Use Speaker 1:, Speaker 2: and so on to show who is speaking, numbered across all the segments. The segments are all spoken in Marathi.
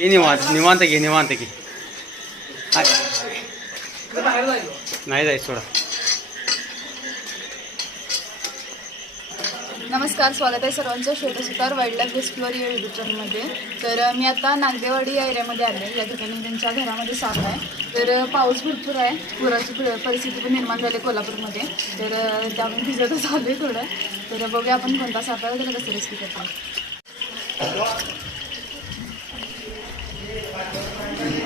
Speaker 1: घे निवांत निवांत घे निवांत घे. नाही जायचं थोडा
Speaker 2: नमस्कार स्वागत आहे सर्वांचं. श्वेतसुतार वाईल्ड लाईफ रेस्क्युअर या युट्यूब चॅनलमध्ये तर मी आता नागदेवाडी या एरियामध्ये आले या ठिकाणी त्यांच्या घरामध्ये साप आहे. तर पाऊस भरपूर आहे. पुराची परिस्थिती पण निर्माण झाली आहे कोल्हापूरमध्ये. तर त्यामुळे भिजतच आलो आहे थोडं. तर बघूया आपण कोणता साप आहे त्याला कसं रेस्क्यू करतो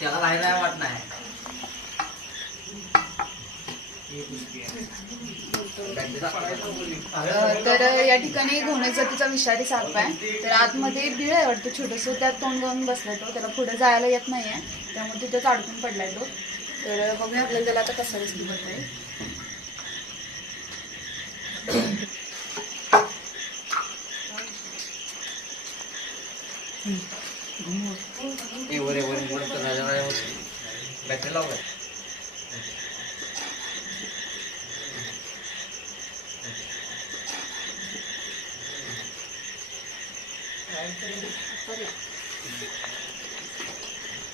Speaker 3: त्याला काही नाही वाटत नाही.
Speaker 2: तर या ठिकाणी घोणे जातीचा विषारी साप आहे. तर आतमध्ये बिळ आहे वाटतं छोटंसं. त्यात तोंड लावून बसलाय तो. त्याला पुढे जायला येत नाही आहे त्यामुळे तिथेच अडकून पडलाय तो. तर बघूया आपल्याला त्याला आता कसं रेस्क्यू करता येईल
Speaker 3: ए, वर वर. बॅटरी लाव काय?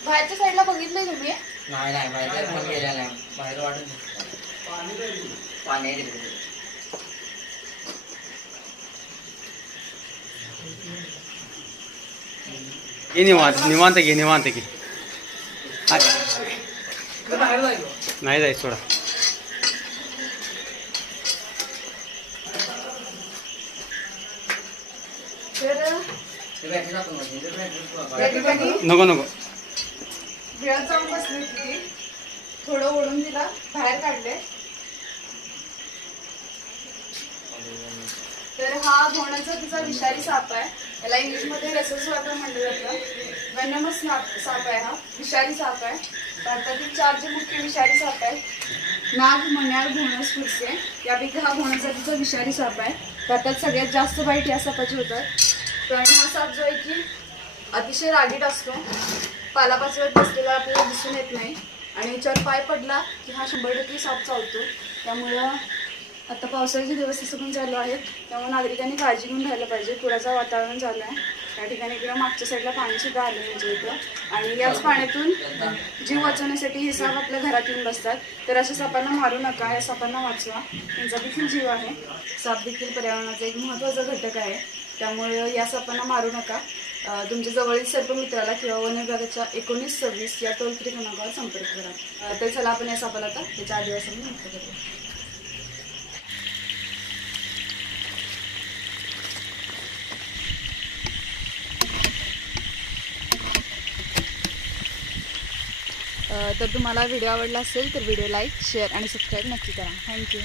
Speaker 2: बाहेरच्या साईडला बघितलंय तुम्ही
Speaker 3: नाही नाही बाहेर पण गेल्या नाही बाहेर वाटत नाही. पाणी आहे तिकडे
Speaker 1: ये निवांत निवांत घे निवांत घे नाही जायचं सोडा. नको नको.
Speaker 2: जाऊन बसली होती थोडं ओढून तिला बाहेर काढले. तर हा होण्याचा तिचा विषारी साप आहे. याला इंग्लिशमध्ये रसस वाटर म्हटलं जातं. वेनमस साप आहे हा. विषारी साप आहे. भारतातील चार जे मुख्य विषारी साप आहेत नाग मण्यार घोणस फुरसे यापैकी हा घोण्याचा विषारी साप आहे. भारतात सगळ्यात जास्त बाईट या सापाची होतात पण हा साप जो आहे की अतिशय रागीट असतो. पालापाचव्यात बसलेला आपल्याला दिसून येत नाही. आणि याच्यावर पाय पडला की हा शंभर टक्के साप चावतो. त्यामुळं आता पावसाचे दिवस असं पण चालू आहेत त्यामुळे नागरिकांनी काळजी घेऊन राहायला पाहिजे. पुराचं वातावरण झालं आहे. त्या ठिकाणी इकडं मागच्या साईडला पाणीसुद्धा आलं म्हणजे इथं. आणि याच पाण्यातून जीव वाचवण्यासाठी हे साप आपल्या घरात येऊन बसतात. तर अशा सापांना मारू नका या सापांना वाचवा. त्यांचा देखील जीव आहे. साप देखील पर्यावरणाचा एक महत्त्वाचा घटक आहे. त्यामुळे या सापांना मारू नका. तुमच्या जवळील सर्व मित्राला किंवा वन विभागाच्या एकोणीस सव्वीस या टोल फ्री क्रमांकावर संपर्क करा. तर चला आपण या सापाला आता त्याच्या आदिवासांनी मुक्त करू तर तुम्हाला व्हिडिओ आवडला असेल तर व्हिडिओ लाईक शेअर आणि सबस्क्राईब नक्की करा. Thank you.